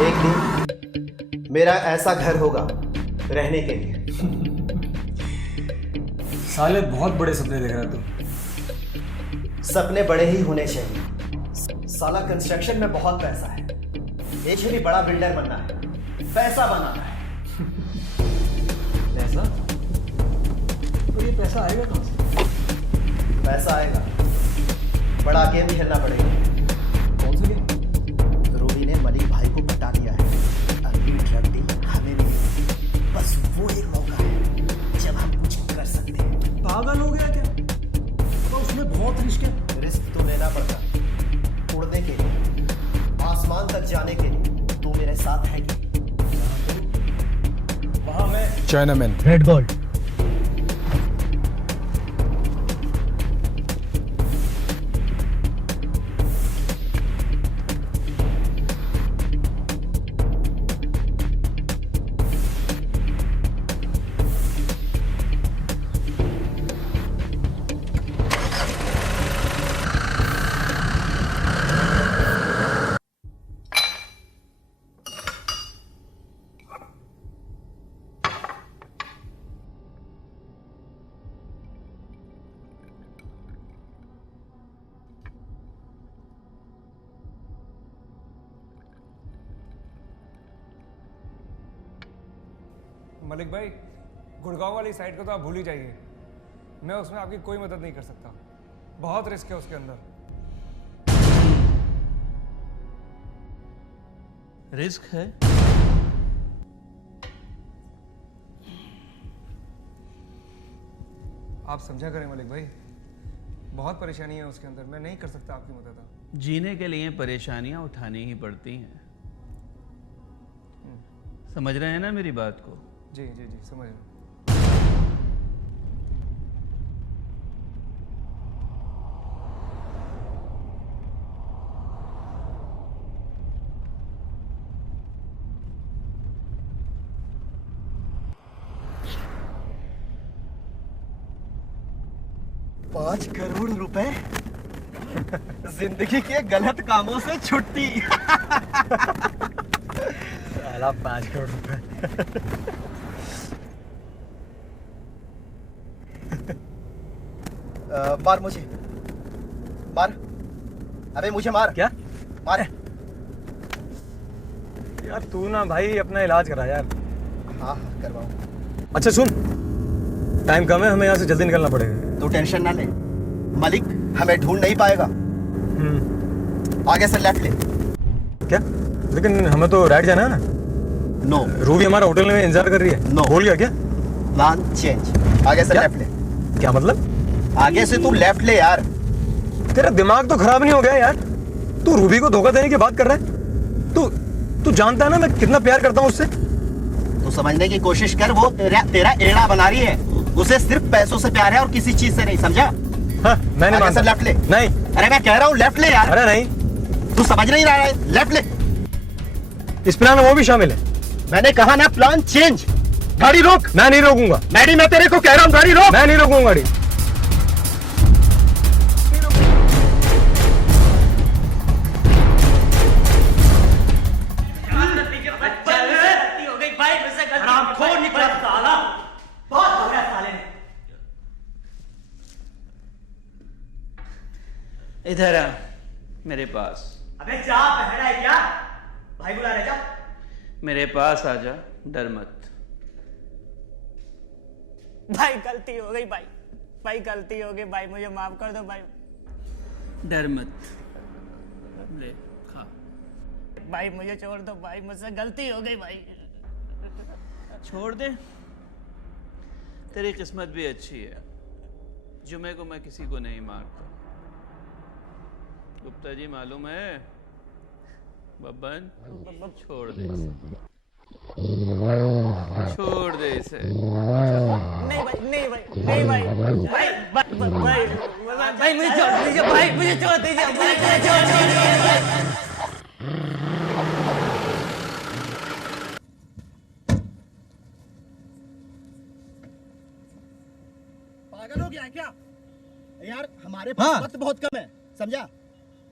एक दिन मेरा ऐसा घर होगा रहने के लिए। साले बहुत बड़े सपने देख रहा तू। सपने बड़े ही होने चाहिए। साला कंस्ट्रक्शन में बहुत पैसा है, एक भी बड़ा बिल्डर बनना है, पैसा बनाना है। पैसा? तो ये पैसा आएगा कहाँ से? पैसा आएगा, बड़ा गेम खेलना पड़ेगा। कौन सा गेम? रूबी ने मलिक भाई को पटा लिया है, अगली ड्रग डील हमें मिलेगी। बस वो एक मौका है जब हम कुछ कर सकते हैं। पागल हो गया क्या? तो उसमें बहुत रिस्क है। रिस्क तो लेना पड़ता, उड़ने के लिए, आसमान तक जाने के लिए। तू मेरे साथ है कि? वहाँ मैं चाइनामैन रेड गोल्ड। मलिक भाई, गुड़गांव वाली साइड को तो आप भूल ही जाइए। मैं उसमें आपकी कोई मदद नहीं कर सकता, बहुत रिस्क है उसके अंदर। रिस्क है? आप समझा करें मलिक भाई, बहुत परेशानी है उसके अंदर, मैं नहीं कर सकता आपकी मदद। जीने के लिए परेशानियां उठानी ही पड़ती हैं। समझ रहे हैं ना मेरी बात को? जी जी जी, समझ रहा हूं। ₹5 करोड़ जिंदगी के गलत कामों से छुट्टी। साला 5 करोड़ रुपए। मार मुझे, मार। अबे मुझे मार। क्या? मार। यार तू ना भाई अपना इलाज करा यार। हाँ हाँ करवाऊँ। अच्छा सुन, टाइम कम है, हमें यहाँ से जल्दी निकलना पड़ेगा। तू टेंशन ना ले, मलिक हमें ढूंढ नहीं पाएगा। आगे से लेफ्ट ले। क्या? लेकिन हमें तो राइट जाना है ना। नो। रूबी हमारा होटल में इंतजार कर रही है। नो। भूल गया क्या? Plan change. आगे से लेफ्ट ले। क्या मतलब? आगे से तू लेफ्ट ले यार। तेरा दिमाग तो खराब नहीं हो गया यार? तू रूबी को धोखा देने की बात कर रहा है? तू जानता है ना मैं कितना प्यार करता हूँ उससे। तू समझने की कोशिश कर, वो तेरा एड़ा बना रही है। उसे सिर्फ पैसों से प्यार है और किसी चीज से नहीं, समझा? हाँ, मैं नहीं आगे से मानता। लेफ्ट ले। नहीं। अरे मैं कह रहा हूँ लेफ्ट ले यार। अरे नहीं। तू समझ नहीं रहा है, लेफ्ट ले। इस प्लान में वो भी शामिल है। मैंने कहा ना प्लान चेंज। गाड़ी रोक। मैं नहीं रोकूंगा। मैडी, मैं तेरे को कह रहा हूँ गाड़ी रोक। मैं नहीं रोकूंगा गाड़ी। इधर आ मेरे पास। अबे जा, बहरा है क्या? भाई बुला रहे, जा। मेरे पास आजा, डर मत। भाई गलती हो गई भाई, भाई गलती हो गई भाई, मुझे माफ कर दो भाई। डर मत, ले खा। भाई मुझे छोड़ दो भाई, मुझसे गलती हो गई भाई। छोड़ दे, तेरी किस्मत भी अच्छी है, जुमे को मैं किसी को नहीं मारता। गुप्ता जी मालूम है? बब्बन छोड़ दे इसे, छोड़ दे इसे। नहीं भाई, नहीं भाई, नहीं भाई, भाई भाई भाई मुझे छोड़ दीजिए भाई, मुझे छोड़ दीजिए, मुझे छोड़ दीजिए। पागल हो गया क्या? यार हमारे पास हाँ। वक्त बहुत कम है, समझा?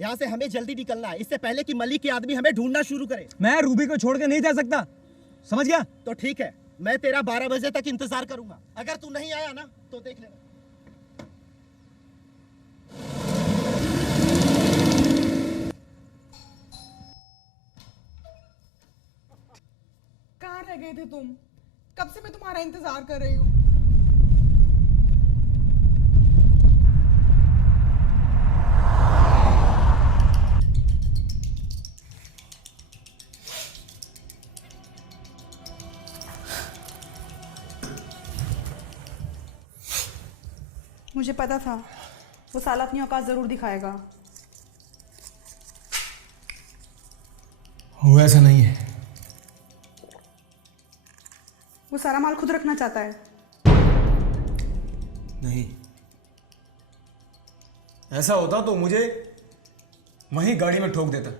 यहाँ से हमें जल्दी निकलना है, इससे पहले कि मलिक के आदमी हमें ढूंढना शुरू करे। मैं रूबी को छोड़ के नहीं जा सकता, समझ गया? तो ठीक है, मैं तेरा 12 बजे तक इंतजार करूंगा। अगर तू नहीं आया ना तो देख लेना। कहाँ रह गए थे तुम? कब से मैं तुम्हारा इंतजार कर रही हूँ। मुझे पता था वो साला अपनी औकात जरूर दिखाएगा। वो ऐसा नहीं है। वो सारा माल खुद रखना चाहता है। नहीं, ऐसा होता तो मुझे वहीं गाड़ी में ठोक देता।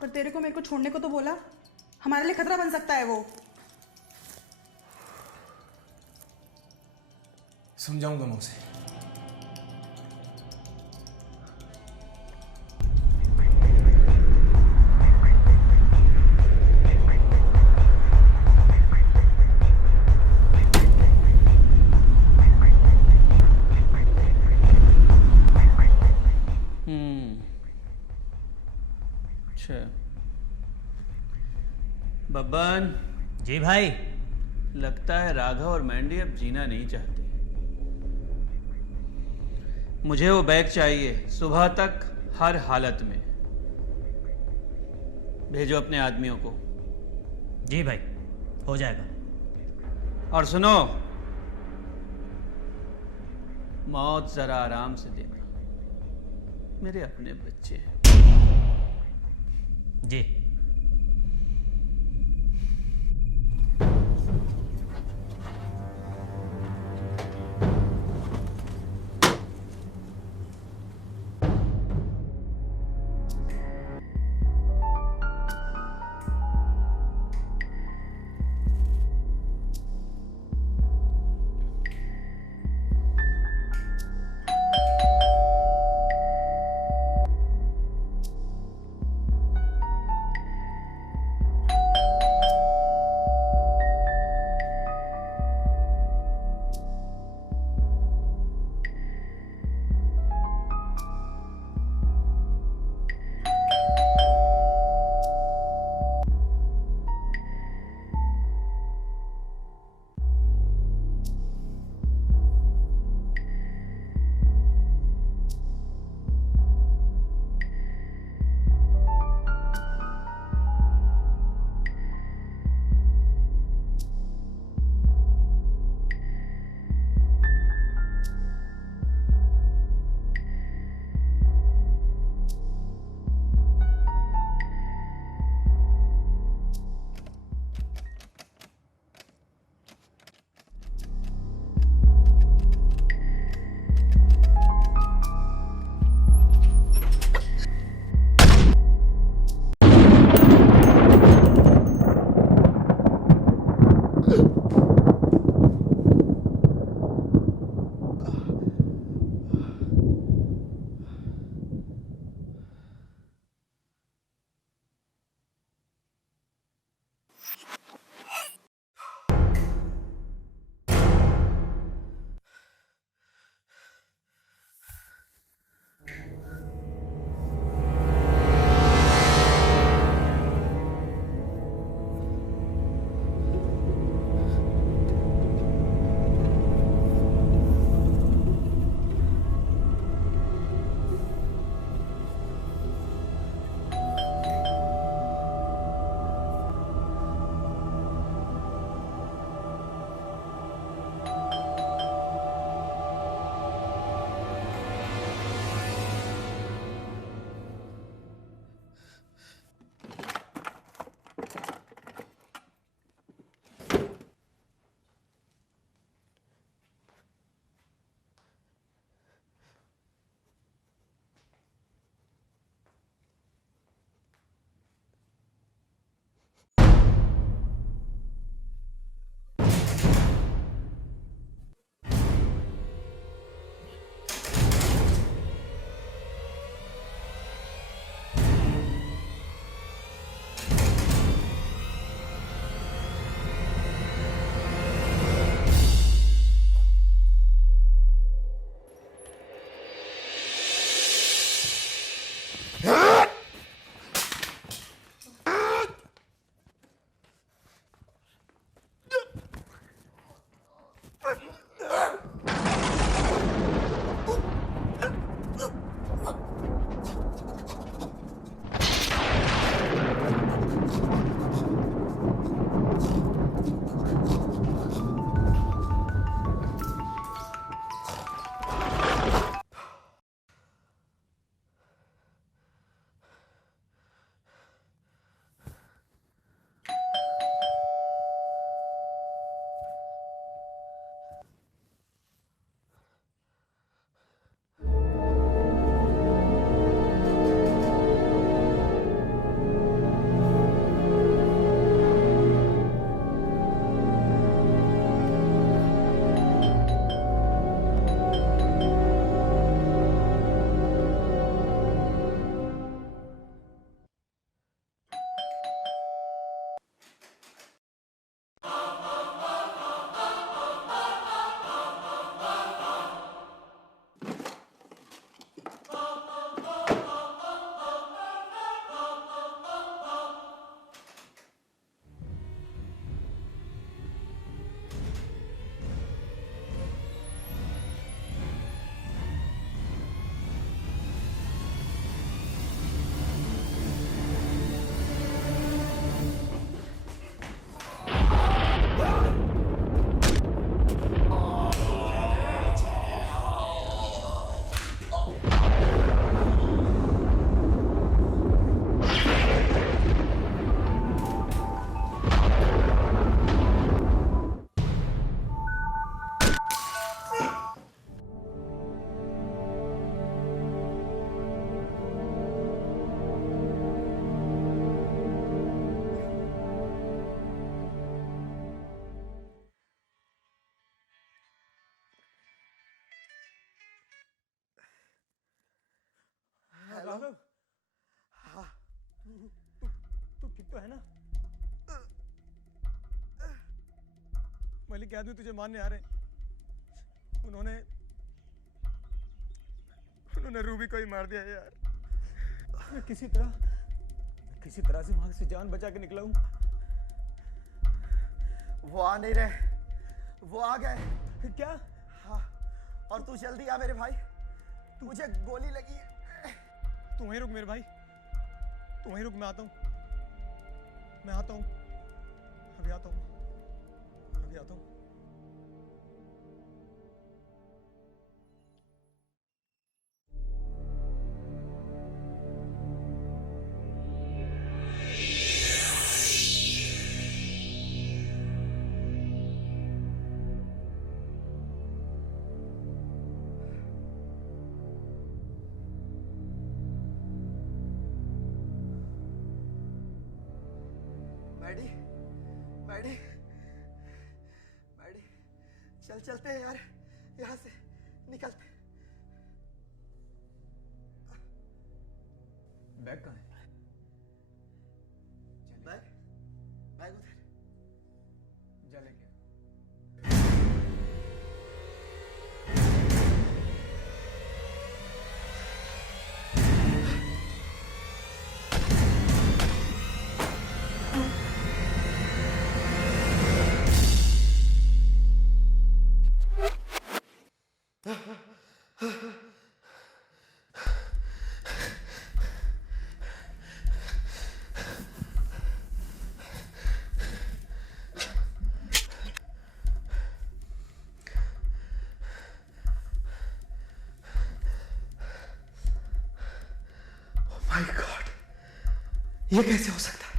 पर तेरे को मेरे को छोड़ने को तो बोला। हमारे लिए खतरा बन सकता है वो। समझाऊंगा मैं उसे। अच्छा बब्बन, जी भाई। लगता है राघव और मैंडी अब जीना नहीं चाहते। मुझे वो बैग चाहिए सुबह तक, हर हालत में। भेजो अपने आदमियों को। जी भाई, हो जाएगा। और सुनो, मौत जरा आराम से देना, मेरे अपने बच्चे हैं। जी। है ना? मलिक के आदमी तुझे मारने आ रहे हैं। उन्होंने रूबी को ही मार दिया यार। मैं किसी तरह से वहां से जान बचा के निकला हूं। वो आ नहीं रहे, वो आ गए। क्या? हाँ, और तू जल्दी आ मेरे भाई, मुझे गोली लगी है। तू वहीं रुक मेरे भाई, तू वहीं रुक, मैं आता हूं। अभी आता हूं। मैडी, मैडी, मैडी, चलते हैं यार, यहाँ से निकलते। बैग कहाँ है? बैग उधर। जा लेके। माय गॉड, ये कैसे हो सकता है?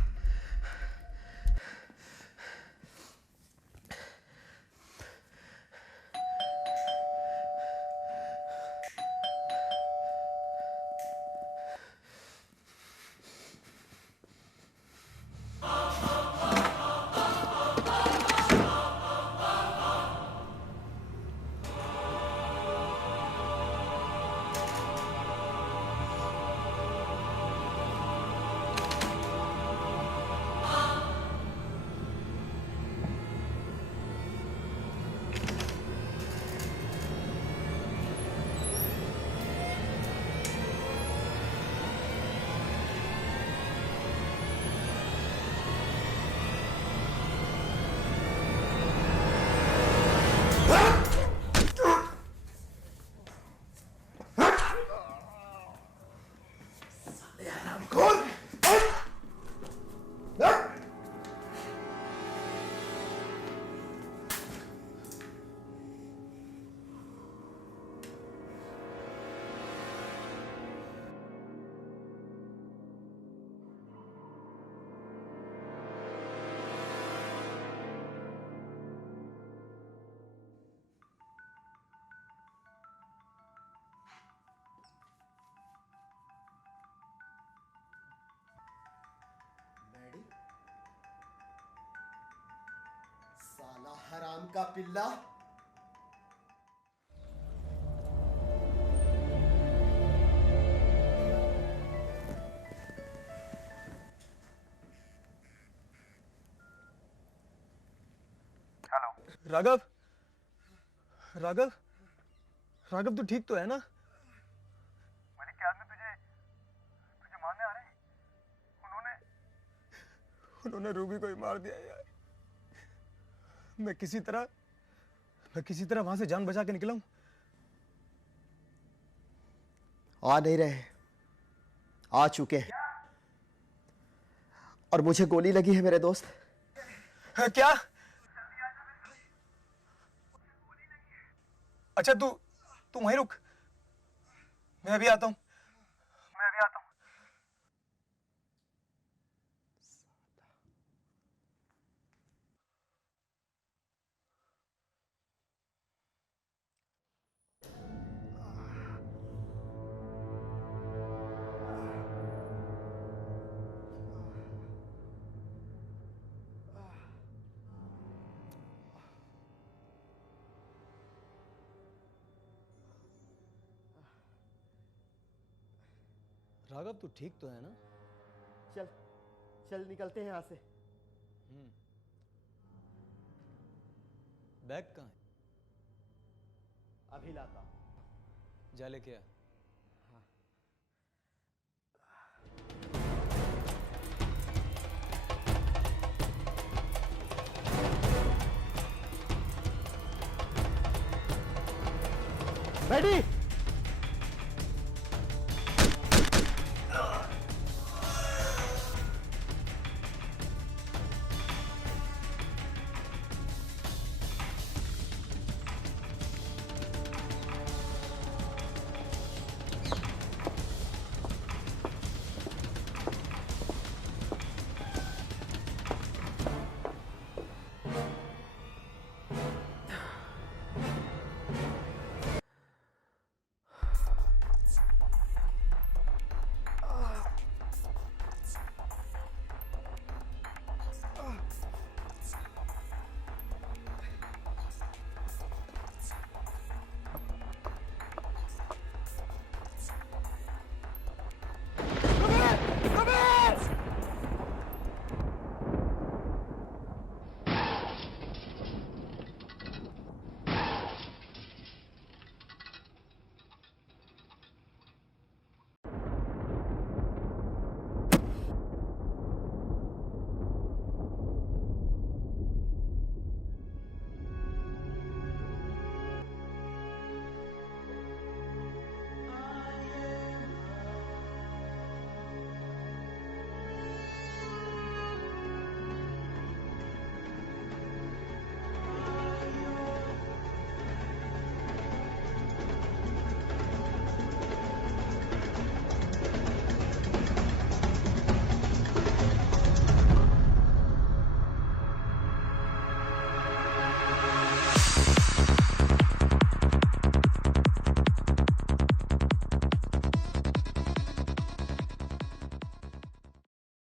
साला हराम का पिल्ला। राघव, तू ठीक तो है ना? मलिक के आदमी तुझे मारने आ रहे हैं। उन्होंने रूबी को ही मार दिया यार। मैं किसी तरह वहां से जान बचा के निकला हूं। आ नहीं रहे, आ चुके हैं। और मुझे गोली लगी है मेरे दोस्त। क्या? अच्छा, तू वहीं रुक, मैं अभी आता हूं। राघव, तू ठीक तो है ना? चल चल निकलते हैं यहाँ से। बैग कहाँ है? अभी लाता हूँ। जा लेके आ। रेडी?